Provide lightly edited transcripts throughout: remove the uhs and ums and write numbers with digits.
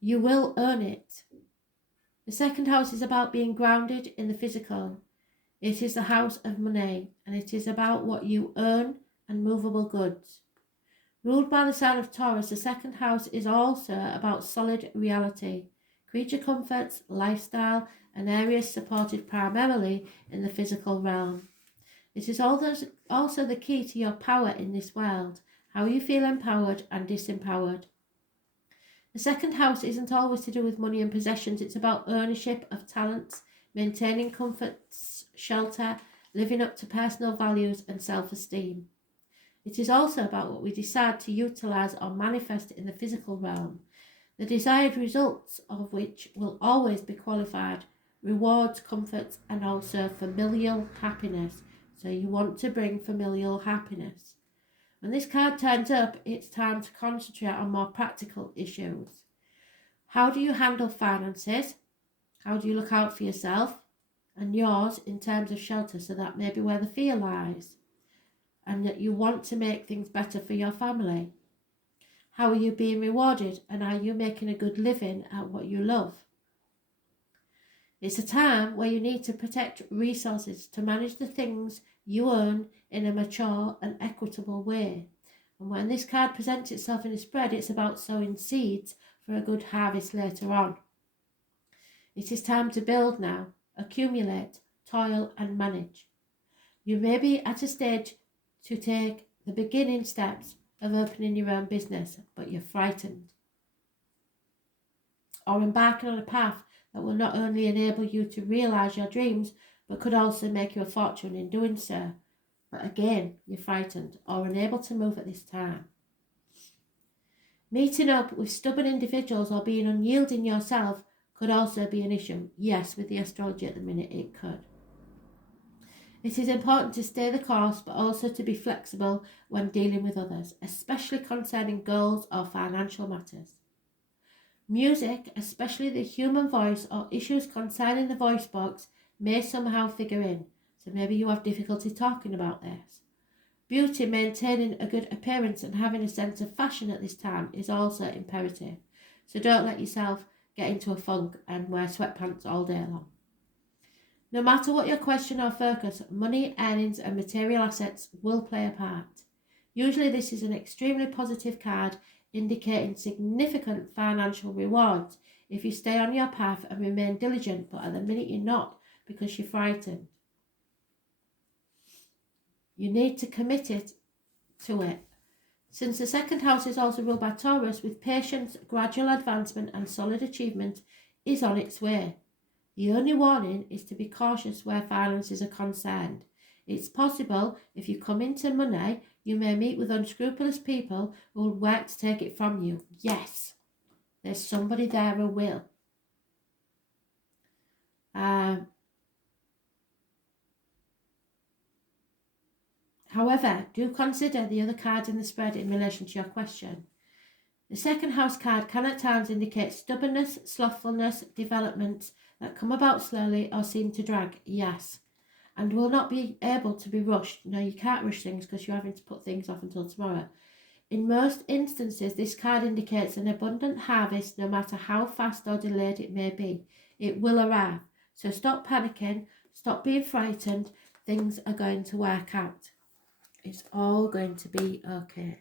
You will earn it. The second house is about being grounded in the physical. It is the house of money, and it is about what you earn and movable goods. Ruled by the sign of Taurus, the second house is also about solid reality, creature comforts, lifestyle, and areas supported primarily in the physical realm. It is also the key to your power in this world, how you feel empowered and disempowered. The second house isn't always to do with money and possessions. It's about ownership of talents, maintaining comforts, shelter, living up to personal values and self-esteem. It is also about what we decide to utilise or manifest in the physical realm, the desired results of which will always be qualified, rewards, comforts, and also familial happiness. So you want to bring familial happiness. When this card turns up, it's time to concentrate on more practical issues. How do you handle finances? How do you look out for yourself and yours in terms of shelter? So that may be where the fear lies. And that you want to make things better for your family. How are you being rewarded, and are you making a good living at what you love? It's a time where you need to protect resources to manage the things you earn in a mature and equitable way. And when this card presents itself in a spread, it's about sowing seeds for a good harvest later on. It is time to build now, accumulate, toil and manage. You may be at a stage to take the beginning steps of opening your own business, but you're frightened. Or embarking on a path that will not only enable you to realise your dreams, but could also make you a fortune in doing so. But again, you're frightened or unable to move at this time. Meeting up with stubborn individuals or being unyielding yourself could also be an issue. Yes, with the astrology at the minute, it could. It is important to stay the course, but also to be flexible when dealing with others, especially concerning goals or financial matters. Music, especially the human voice or issues concerning the voice box, may somehow figure in, so maybe you have difficulty talking about this. Beauty, maintaining a good appearance and having a sense of fashion at this time is also imperative, so don't let yourself get into a funk and wear sweatpants all day long. No matter what your question or focus, money, earnings and material assets will play a part. Usually this is an extremely positive card indicating significant financial rewards if you stay on your path and remain diligent, but at the minute you're not because you're frightened. You need to commit to it. Since the second house is also ruled by Taurus, with patience, gradual advancement and solid achievement is on its way. The only warning is to be cautious where finances are concerned. It's possible if you come into money, you may meet with unscrupulous people who will work to take it from you. Yes, there's somebody there who will. However, do consider the other cards in the spread in relation to your question. The second house card can at times indicate stubbornness, slothfulness, developments that come about slowly or seem to drag, yes, and will not be able to be rushed. No, you can't rush things because you're having to put things off until tomorrow. In most instances, this card indicates an abundant harvest no matter how fast or delayed it may be. It will arrive. So stop panicking, stop being frightened. Things are going to work out. It's all going to be okay.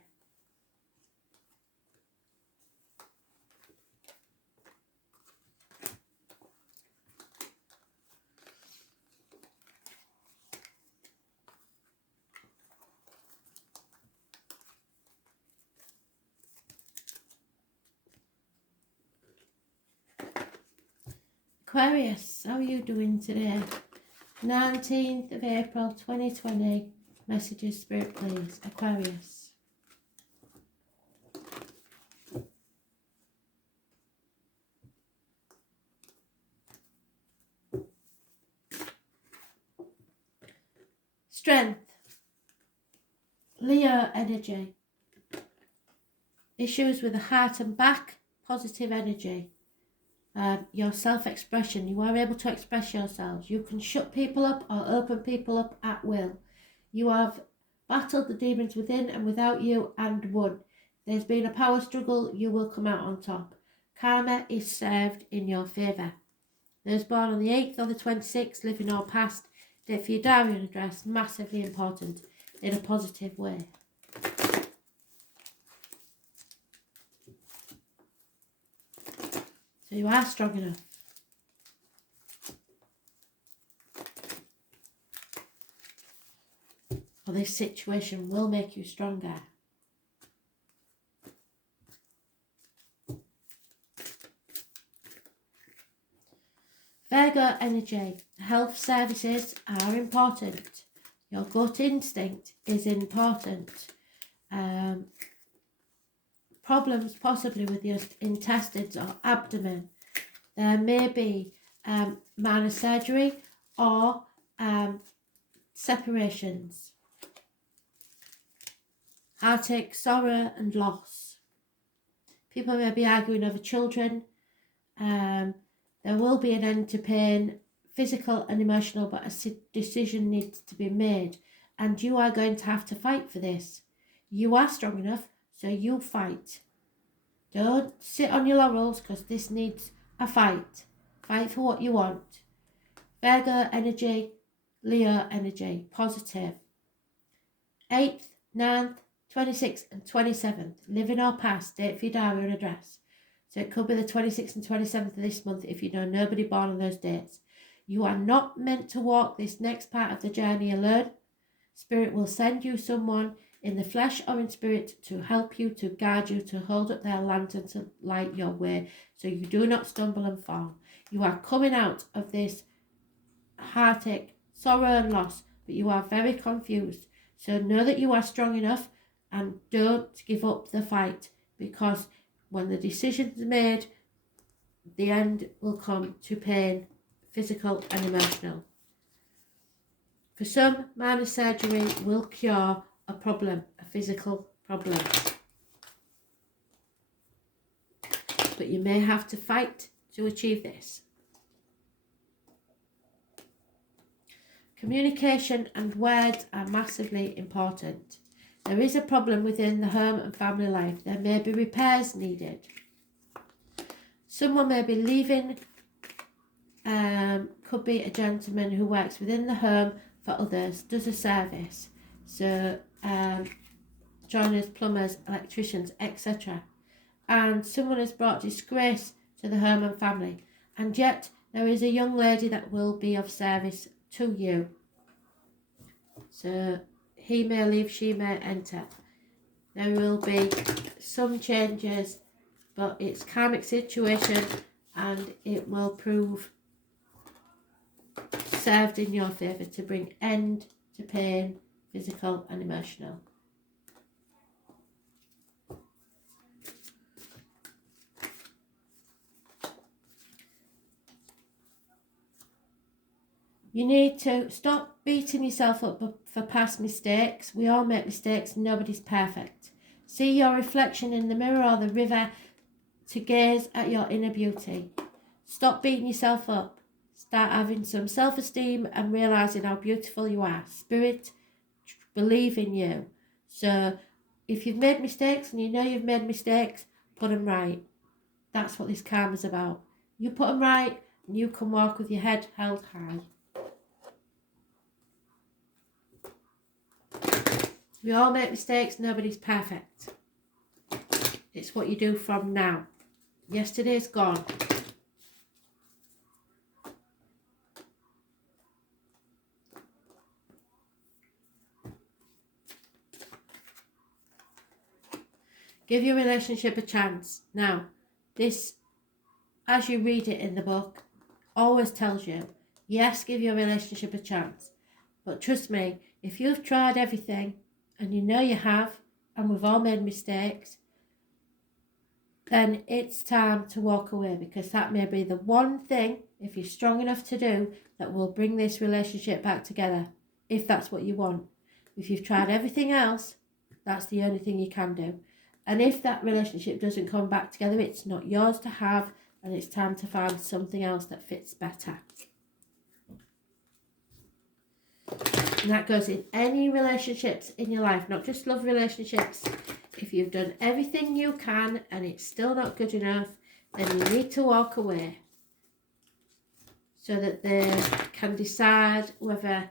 Aquarius, how are you doing today? 19th of April 2020. Messages, Spirit, please. Aquarius. Strength. Leo energy. Issues with the heart and back. Positive energy. Your self-expression. You are able to express yourselves. You can shut people up or open people up at will. You have battled the demons within and without you and won. There's been a power struggle. You will come out on top. Karma is served in your favour. Those born on the 8th or the 26th, living or past, date for your diary and address, massively important in a positive way. So you are strong enough. Or this situation will make you stronger. Virgo energy. Health services are important. Your gut instinct is important. Problems possibly with your intestines or abdomen. There may be minor surgery or separations. Heartache, sorrow and loss. People may be arguing over children. There will be an end to pain, physical and emotional, but a decision needs to be made. And you are going to have to fight for this. You are strong enough, so you fight. Don't sit on your laurels, because this needs a fight. Fight for what you want. Virgo energy, Leo energy, positive. 8th, 9th, 26th and 27th, living or past, date for your diary and address. So it could be the 26th and 27th of this month if you know nobody born on those dates. You are not meant to walk this next part of the journey alone. Spirit will send you someone in the flesh or in spirit to help you, to guide you, to hold up their lantern to light your way so you do not stumble and fall. You are coming out of this heartache, sorrow and loss, but you are very confused. So know that you are strong enough and don't give up the fight, because when the decision's made, the end will come to pain, physical and emotional. For some, minor surgery will cure a problem, a physical problem. But you may have to fight to achieve this. Communication and words are massively important. There is a problem within the home and family life. There may be repairs needed. Someone may be leaving, could be a gentleman who works within the home for others, does a service. So joiners, plumbers, electricians, etc. And someone has brought disgrace to the home and family. And yet there is a young lady that will be of service to you. So he may leave, she may enter. There will be some changes, but it's karmic situation and it will prove served in your favour to bring end to pain, physical and emotional. You need to stop beating yourself up for past mistakes. We all make mistakes. Nobody's perfect. See your reflection in the mirror or the river to gaze at your inner beauty. Stop beating yourself up. Start having some self-esteem and realising how beautiful you are. Spirit, believe in you. So if you've made mistakes and you know you've made mistakes, put them right. That's what this karma's about. You put them right and you can walk with your head held high. We all make mistakes, nobody's perfect. It's what you do from now. Yesterday's gone. Give your relationship a chance. Now, this, as you read it in the book, always tells you, yes, give your relationship a chance. But trust me, if you've tried everything, and you know you have, and we've all made mistakes, then it's time to walk away, because that may be the one thing, if you're strong enough to do, that will bring this relationship back together, if that's what you want. If you've tried everything else, that's the only thing you can do. And if that relationship doesn't come back together, it's not yours to have, and it's time to find something else that fits better. And that goes in any relationships in your life, not just love relationships. If you've done everything you can and it's still not good enough, then you need to walk away so that they can decide whether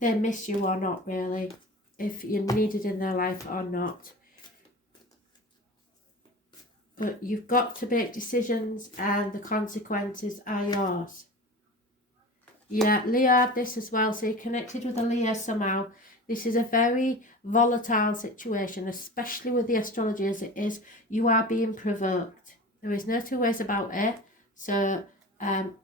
they miss you or not, really, if you're needed in their life or not. But you've got to make decisions and the consequences are yours. Yeah, Leo had this as well, so you're connected with a Leo somehow. This is a very volatile situation, especially with the astrology as it is. You are being provoked. There is no two ways about it. So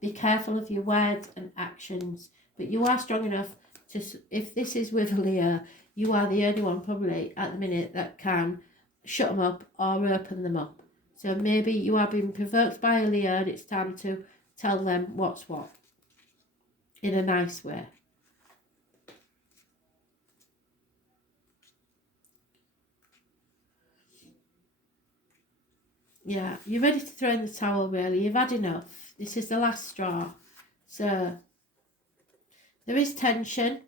be careful of your words and actions. But you are strong enough to, if this is with Leo, you are the only one probably at the minute that can shut them up or open them up. So maybe you are being provoked by a Leo and it's time to tell them what's what in a nice way. Yeah, you're ready to throw in the towel, really. You've had enough. This is the last straw. So there is tension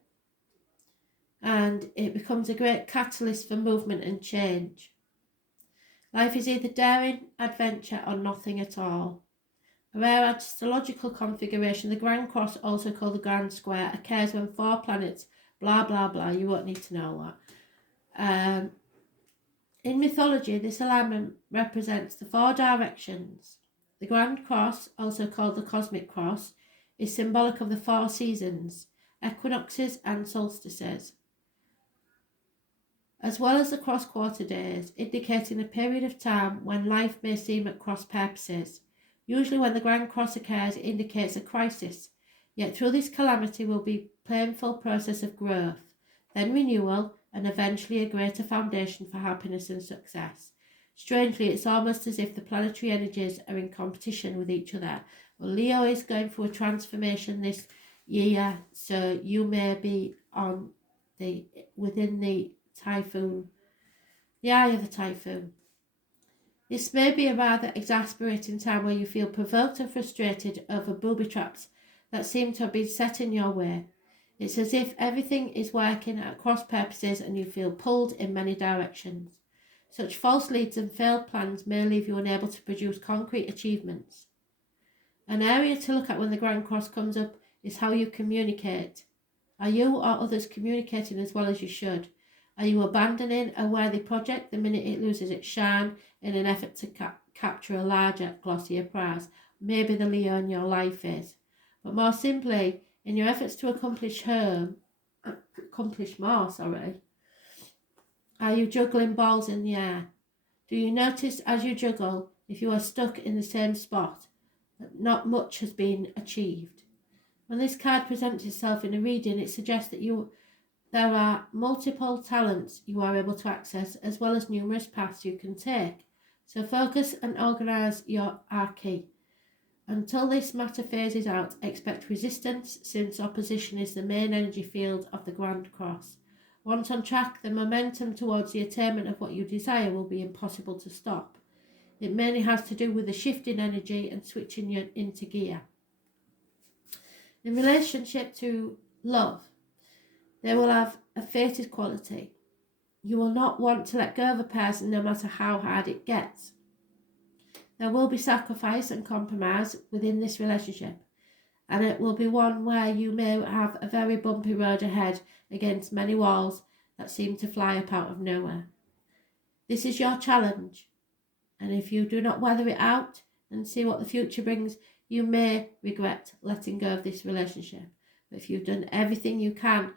and it becomes a great catalyst for movement and change. Life is either daring, adventure or nothing at all. A rare astrological configuration, the Grand Cross, also called the Grand Square, occurs when 4 planets, blah blah blah, you won't need to know that. In mythology, this alignment represents the 4 directions. The Grand Cross, also called the Cosmic Cross, is symbolic of the 4 seasons, equinoxes and solstices, as well as the cross-quarter days, indicating a period of time when life may seem at cross purposes. Usually when the Grand Cross occurs, it indicates a crisis, yet through this calamity will be a painful process of growth, then renewal, and eventually a greater foundation for happiness and success. Strangely, it's almost as if the planetary energies are in competition with each other. Well, Leo is going through a transformation this year, so you may be within the typhoon, the eye of the typhoon. This may be a rather exasperating time where you feel provoked and frustrated over booby traps that seem to have been set in your way. It's as if everything is working at cross purposes and you feel pulled in many directions. Such false leads and failed plans may leave you unable to produce concrete achievements. An area to look at when the Grand Cross comes up is how you communicate. Are you or others communicating as well as you should? Are you abandoning a worthy project the minute it loses its shine in an effort to capture a larger, glossier prize? Maybe the Leo in your life is. But more simply, in your efforts to accomplish more, are you juggling balls in the air? Do you notice as you juggle, if you are stuck in the same spot, that not much has been achieved? When this card presents itself in a reading, it suggests that there are multiple talents you are able to access, as well as numerous paths you can take. So focus and organise your key. Until this matter phases out, expect resistance, since opposition is the main energy field of the Grand Cross. Once on track, the momentum towards the attainment of what you desire will be impossible to stop. It mainly has to do with the shift in energy and switching you into gear. In relationship to love, they will have a fated quality. You will not want to let go of a person no matter how hard it gets. There will be sacrifice and compromise within this relationship, and it will be one where you may have a very bumpy road ahead against many walls that seem to fly up out of nowhere. This is your challenge, and if you do not weather it out and see what the future brings, you may regret letting go of this relationship. But if you've done everything you can,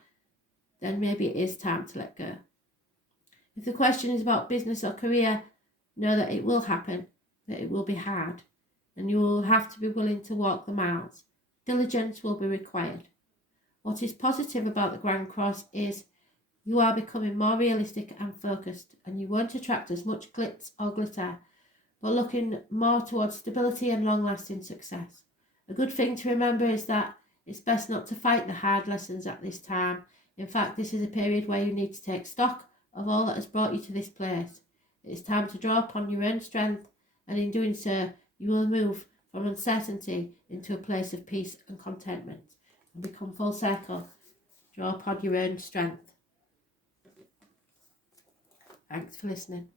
then maybe it is time to let go. If the question is about business or career, know that it will happen, but it will be hard, and you will have to be willing to walk the miles. Diligence will be required. What is positive about the Grand Cross is you are becoming more realistic and focused, and you won't attract as much glitz or glitter, but looking more towards stability and long-lasting success. A good thing to remember is that it's best not to fight the hard lessons at this time. In fact, this is a period where you need to take stock of all that has brought you to this place. It is time to draw upon your own strength, and in doing so, you will move from uncertainty into a place of peace and contentment and become full circle. Draw upon your own strength. Thanks for listening.